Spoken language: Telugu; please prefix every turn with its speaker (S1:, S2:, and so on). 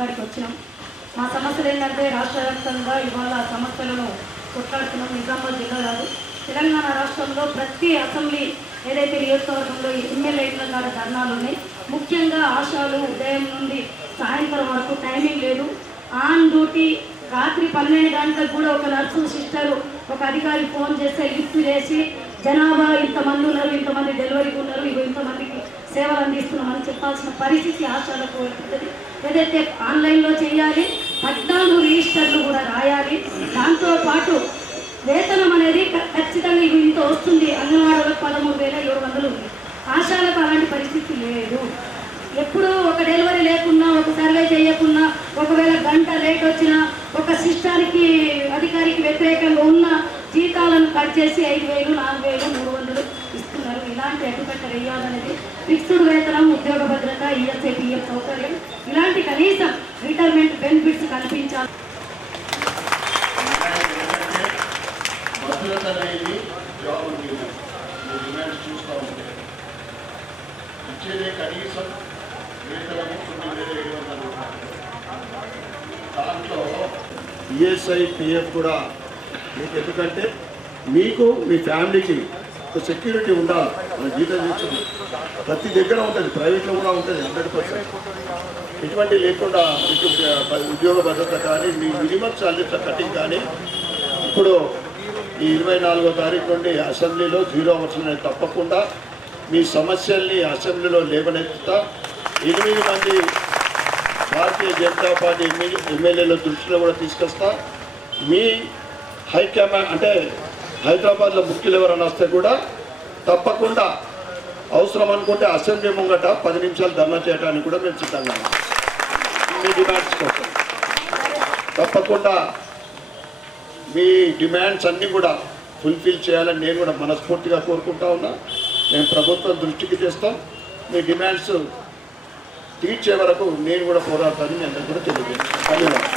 S1: కాడికి వచ్చినాం. మా సమస్యలు ఏంటంటే రాష్ట్ర వ్యాప్తంగా ఇవాళ సమస్యలను కొట్లాడుతున్నాం. నిజామాబాద్ జిల్లా కాదు. తెలంగాణ రాష్ట్రంలో ప్రతి అసెంబ్లీ ఏదైతే నియోజకవర్గంలో ఎమ్మెల్యేల ద్వారా ధర్నాలు ఉన్నాయి ముఖ్యంగా ఆశాలు ఉదయం నుండి సాయంత్రం వరకు టైమింగ్ లేదు. ఆన్ డ్యూటీ రాత్రి పన్నెండు గంటలకు కూడా ఒక నర్సు సిస్టర్ ఒక అధికారి ఫోన్ చేస్తే లిఫ్ట్ చేసి జనాభా ఇంతమంది ఉన్నారు ఇంతమంది డెలివరీకి ఉన్నారు ఇవి ఇంతమందికి సేవలు అందిస్తున్నామని చెప్పాల్సిన పరిస్థితి ఆశాలకు వస్తుంది ఏదైతే ఆన్లైన్లో చేయాలి పద్నాలుగు రిజిస్టర్లు కూడా రాయాలి. దాంతోపాటు వేతనం అనేది ఖచ్చితంగా ఇవి ఇంత వస్తుంది. అంగన్వాడీలకు పదమూడు వేల ఏడు వందలు ఉంది. ఆశాలకు అలాంటి పరిస్థితి లేదు. ఎప్పుడూ ఒక డెలివరీ లేకున్నా ఒక సర్వే చేయకున్నా ఒకవేళ గంట లేట్ వచ్చినా ఒక సిస్టానికి అధికారికి వ్యతిరేకంగా ఉన్న జీతాలను కట్ చేసి ఐదు వేలు నాలుగు వేలు భద్రత వేయాలనేది ఫిక్స్డ్ వేతనం ఉద్యోగ భద్రత ఈఎస్ఐ పిఎఫ్ సౌకర్యం. ఇలాంటి కనీసం రిటైర్మెంట్ బెనిఫిట్స్ కల్పించాలి.
S2: ఇచ్చేదే కనీసం వేతనము తొమ్మిది వేల ఏడు వందల రూపాయలు. దాంట్లో ఈఎస్ఐ పిఎఫ్ కూడా మీకు ఎందుకంటే మీకు మీ ఫ్యామిలీకి సెక్యూరిటీ ఉండాలి. మన జీతం చేస్తుంది ప్రతి దగ్గర ఉంటుంది ప్రైవేట్లో కూడా ఉంటుంది హండ్రెడ్ పర్సెంట్ ఎటువంటి లేకుండా మీకు ఉద్యోగ భద్రత కానీ మీ మినిమం సాలరీస్ కటింగ్ కానీ ఇప్పుడు ఈ ఇరవై నాలుగో తారీఖు నుండి అసెంబ్లీలో జీరో అవర్స్ తప్పకుండా మీ సమస్యల్ని అసెంబ్లీలో లేవనెత్తుతా. ఎనిమిది మంది భారతీయ జనతా పార్టీ ఎమ్మెల్యేల దృష్టిలో కూడా తీసుకొస్తా. మీ హైకమాండ్ అంటే హైదరాబాద్లో ముఖ్యులు ఎవరైనా వస్తే కూడా తప్పకుండా అవసరం అనుకుంటే అసెంబ్లీ ముంగట పది నిమిషాలు ధర్నా చేయడానికి కూడా మేము సిద్ధంగా మీ డిమాండ్స్ కోసం. తప్పకుండా మీ డిమాండ్స్ అన్నీ కూడా ఫుల్ఫిల్ చేయాలని నేను కూడా మనస్ఫూర్తిగా కోరుకుంటా ఉన్నా. మేము ప్రభుత్వం దృష్టికి తెస్తాం. మీ డిమాండ్స్ తీర్చే వరకు నేను కూడా పోరాడతానని మీ అందరికీ కూడా తెలియజేస్తాను ధన్యవాదాలు.